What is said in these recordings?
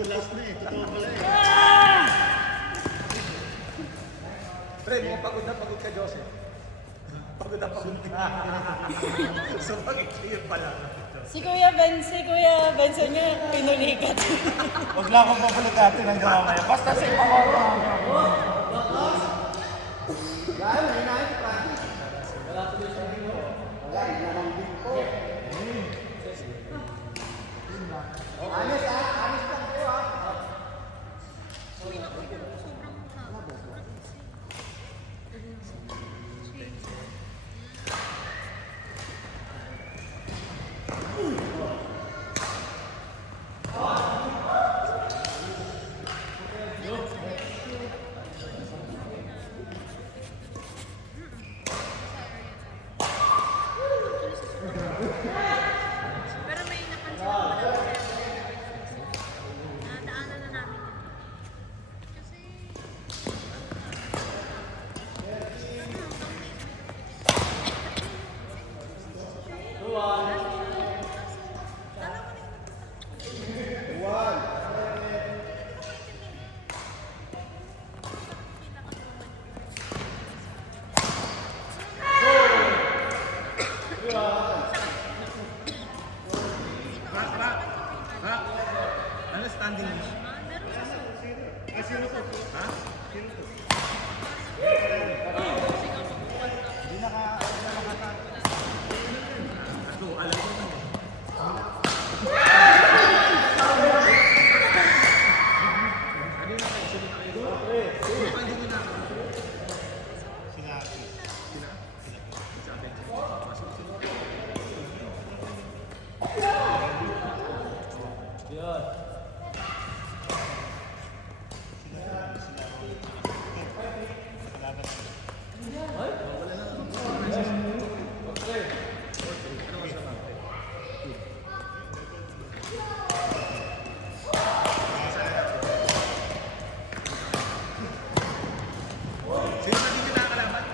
Last na eh. Totoo pala eh. Pre, mo pagod ka, Joseph. Pagod ka. So, pag-clear pala. Si Kuya Benson nga, pinulikat. Huwag lang akong mabulit natin ng drama yan. Basta sa ibang oras. Dahil, may nahin si Francis. Wala tuloy sa rin mo. Wala, nanambing po. Anis ha? Anis lang kayo ha? Pero may napansin ako na nadaanan na namin yun. Kasi Ano standing niyo? meron sa Ah, sino to? Ha? Sino to? Hindi nakakata. Ano, alam ko naman. Sino na din kinakalaban?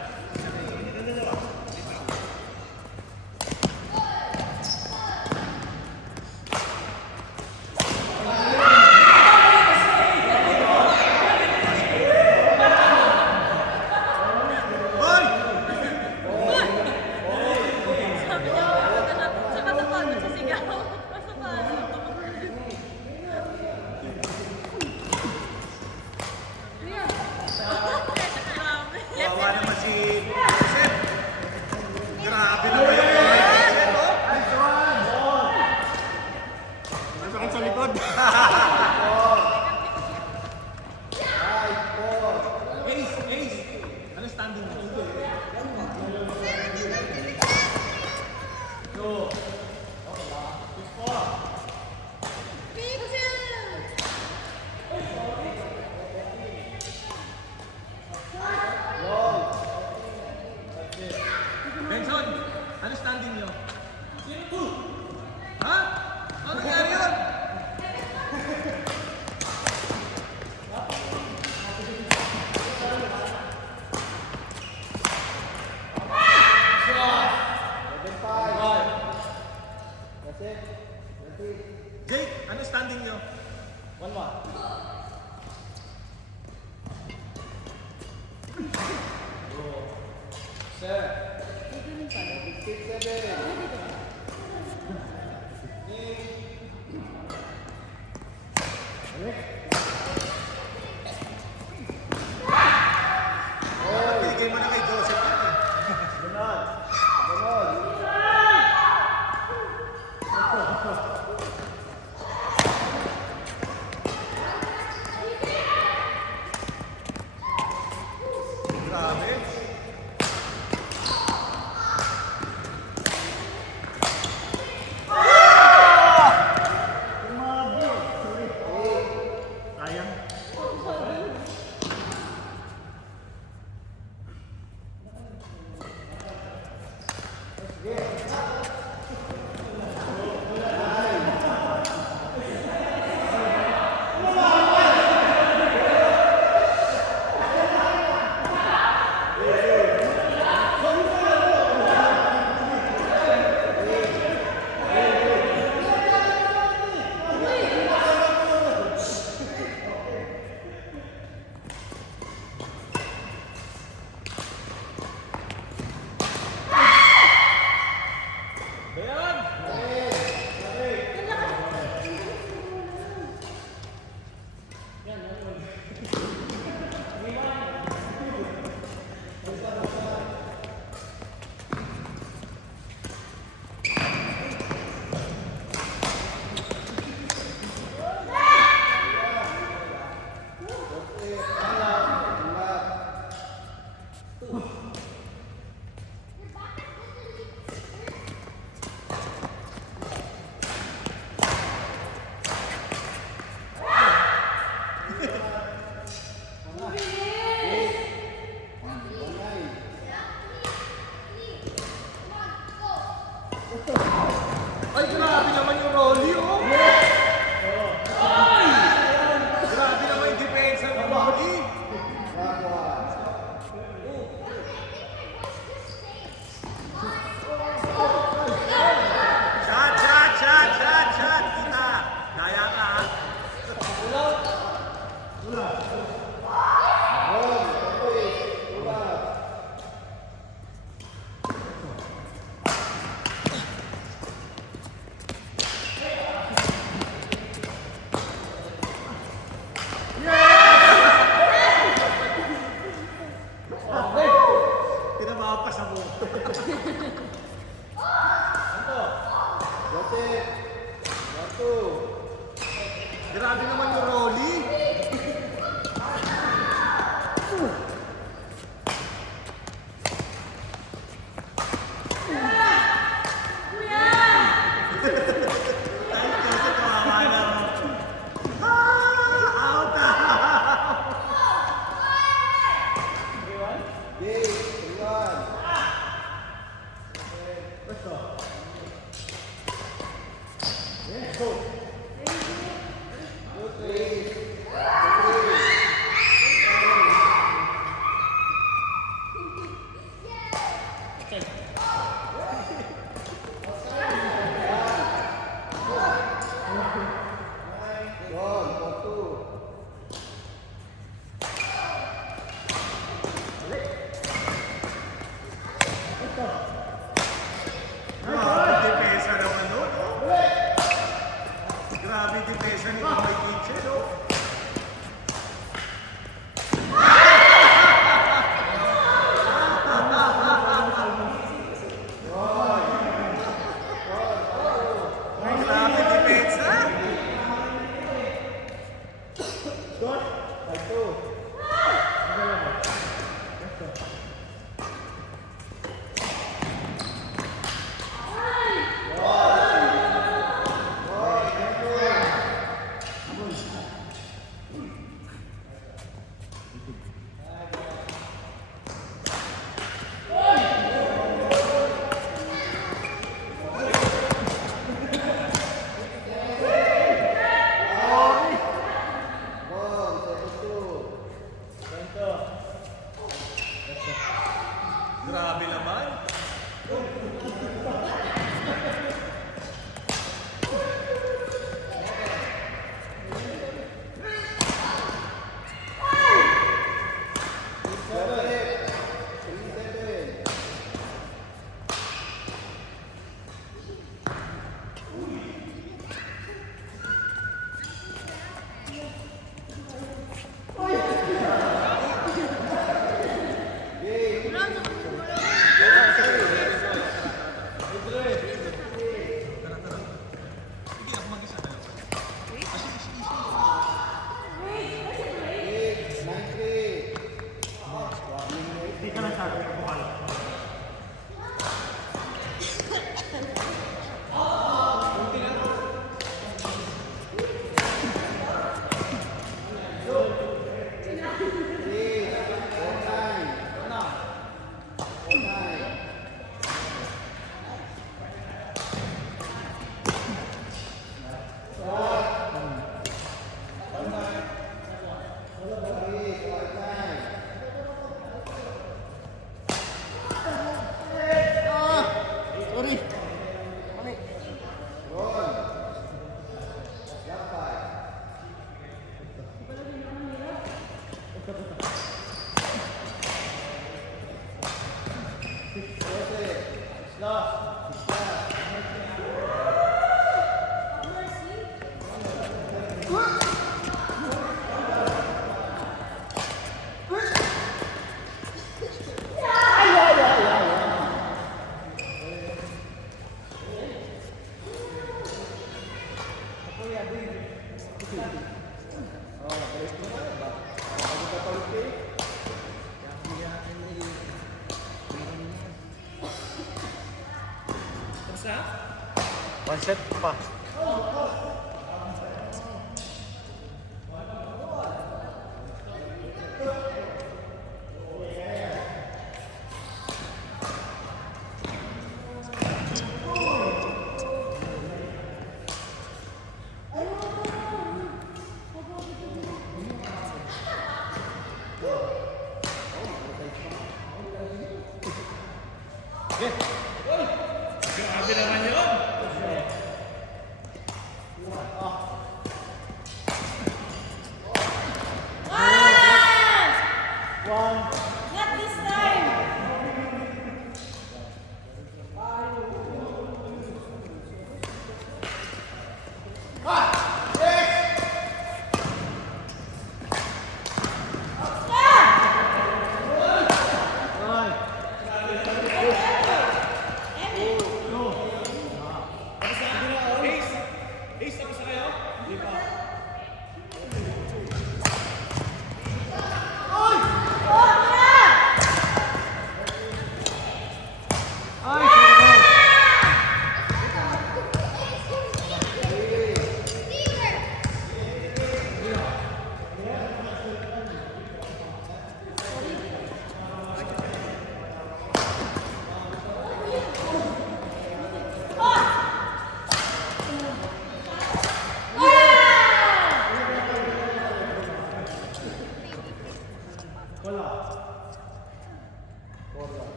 Hoy! sabi niya, saka napagod sa sigaw. Basta paano? Grabe. Kawawa naman si Joseph. Grabe naman yung kamay ni Joseph, oh. Nasakit sa likod. Ace! Ano standing mo? Benson, ano standing niyo? Ha? Ano nangyari yun? Jake, ano standing niyo? 1-1. Sir. 6-7. Pinigay mo na kay Joseph yan eh. Ganon. Ganon. Grabe. Grabe naman yung Rolly. Grabe depensa naman nun. Grabe depensa ni Kamay Kitchen, no? Grabe depensa. Grabe naman. One set pa. Grabe naman yun. Not this time!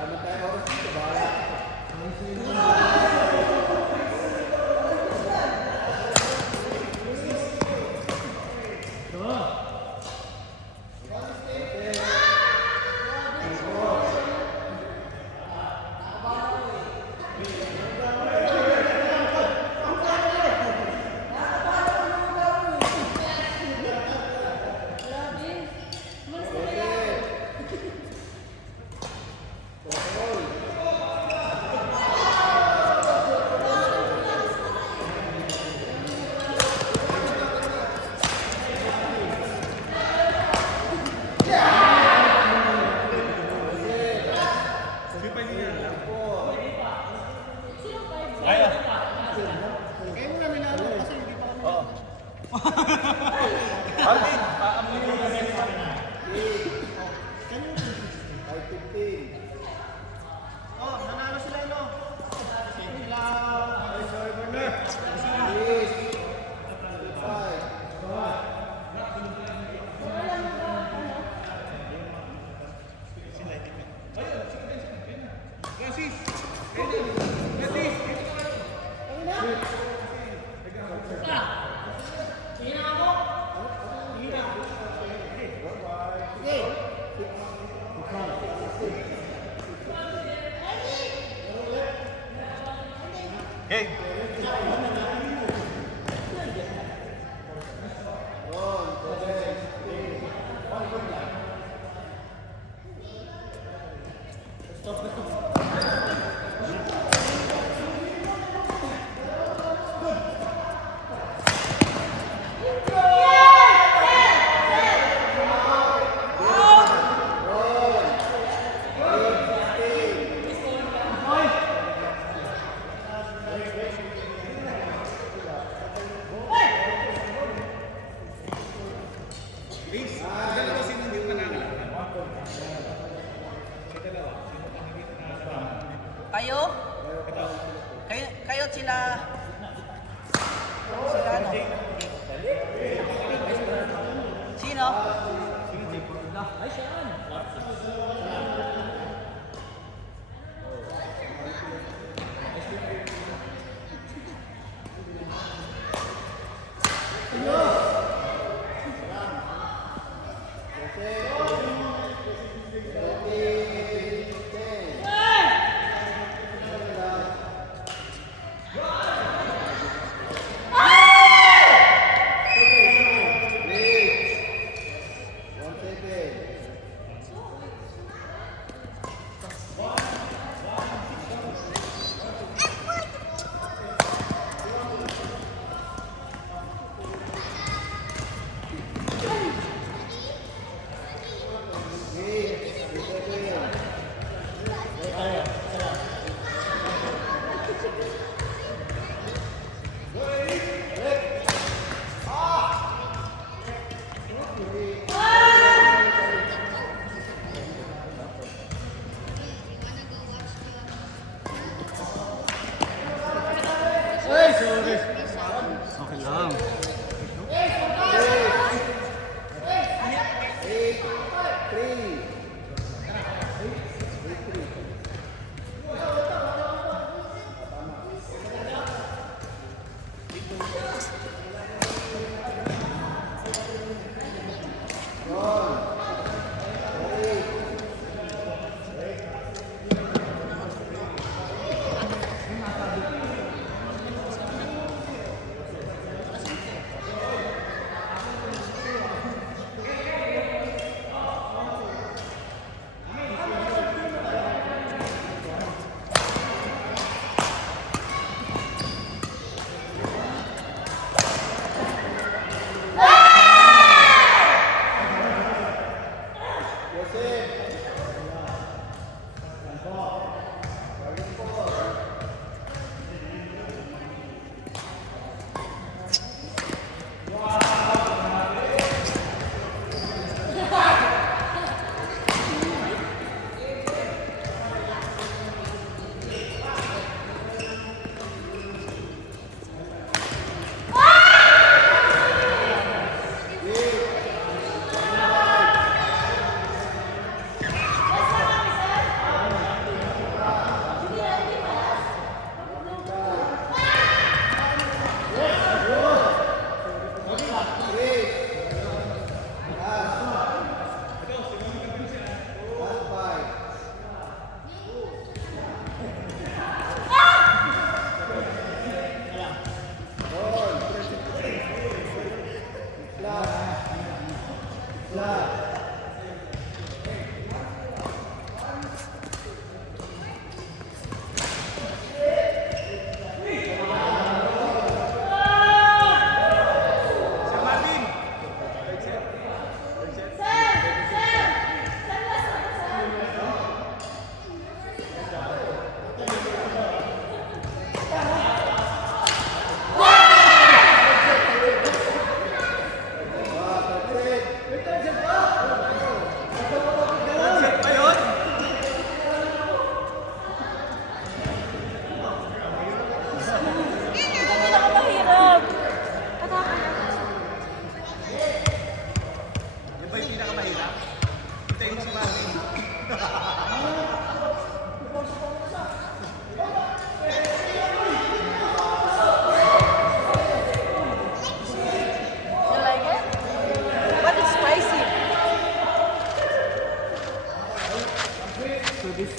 Wala tayo oras dito. Bahala. Kaya. Kaya mo na nilalo kasi hindi pa kami. Oo. Alvin, aamunin mo kasi. 5:15. Oh, nanalo sila, no? Sila. Ay, sorry, Burner. 5. Francis. Francis. Hey. Please, sa dalawa sino hindi panalo? Kayo? Kayo sila... Sila ano? Sino? Ay, siya.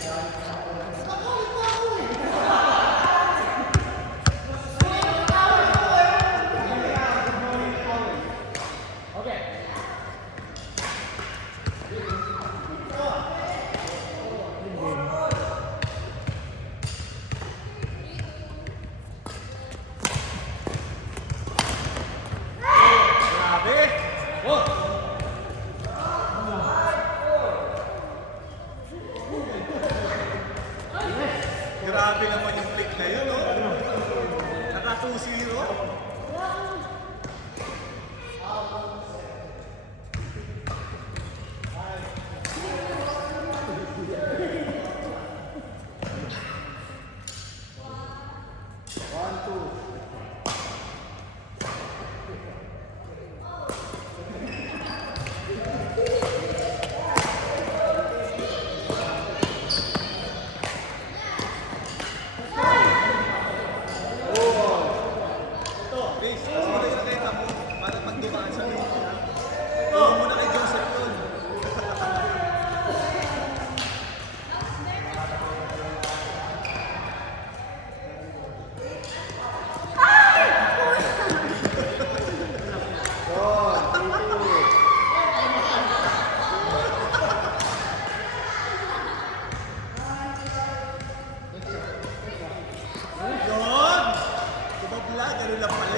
Grabe! Grabe naman yung pick na yun, oh. Naka 2-0. Please, sino yung nakita mo para pag dumaan sa lane niya? Huwag mo na kay Joseph yun. Yun! Tumabla, gano'n lang pala.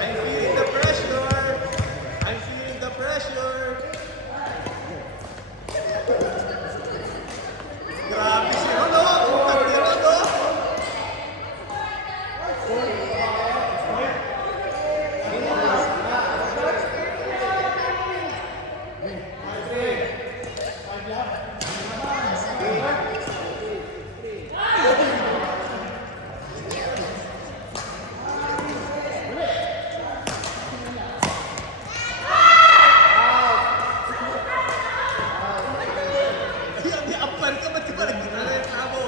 I'm feeling the pressure. I'm feeling the pressure. Grabe si Rolo. Utang ni Rolo. Di ampar ka, ba't di ba nagreklamo?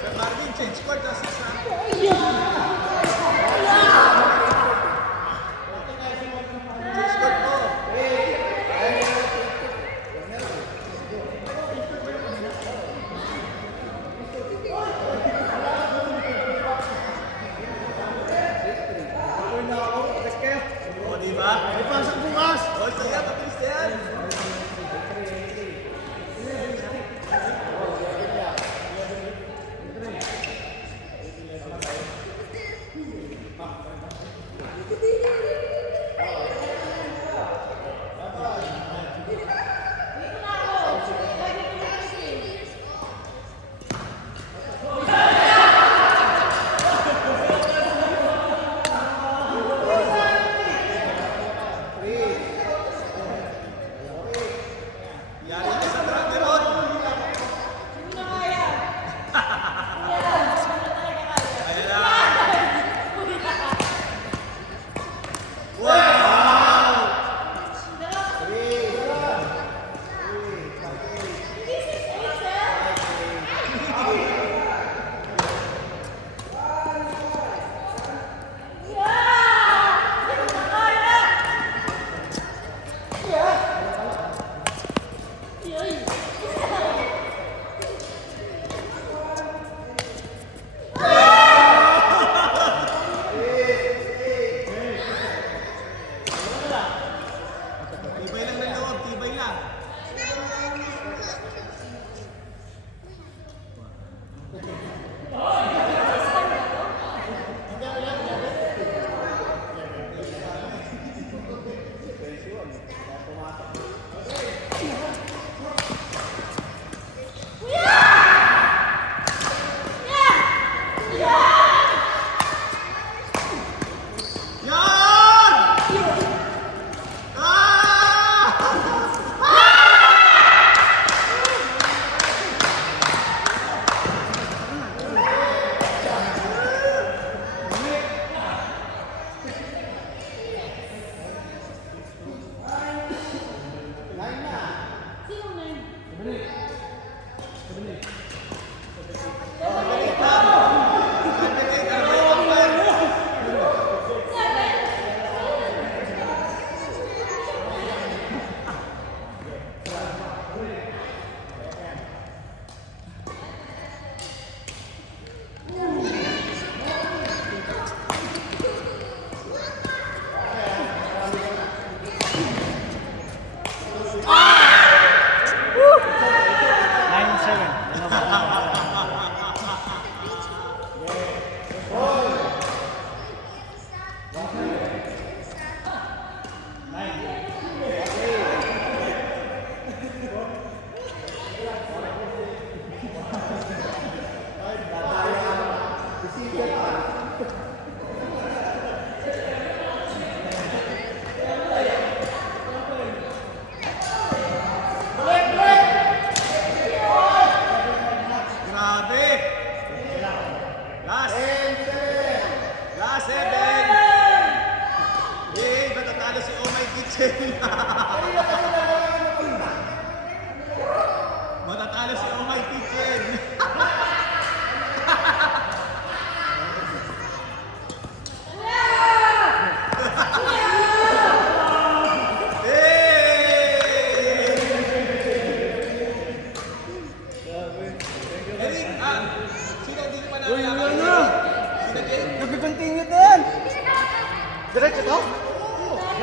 Sir Marvin, change court na 6 na. Change court mo. O, di ba? May pasok bukas! O, sige, mabilis na yan. Yari ka sa truck ni Ron. Ayan na. Wow!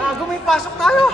Gago, may pasok tayo.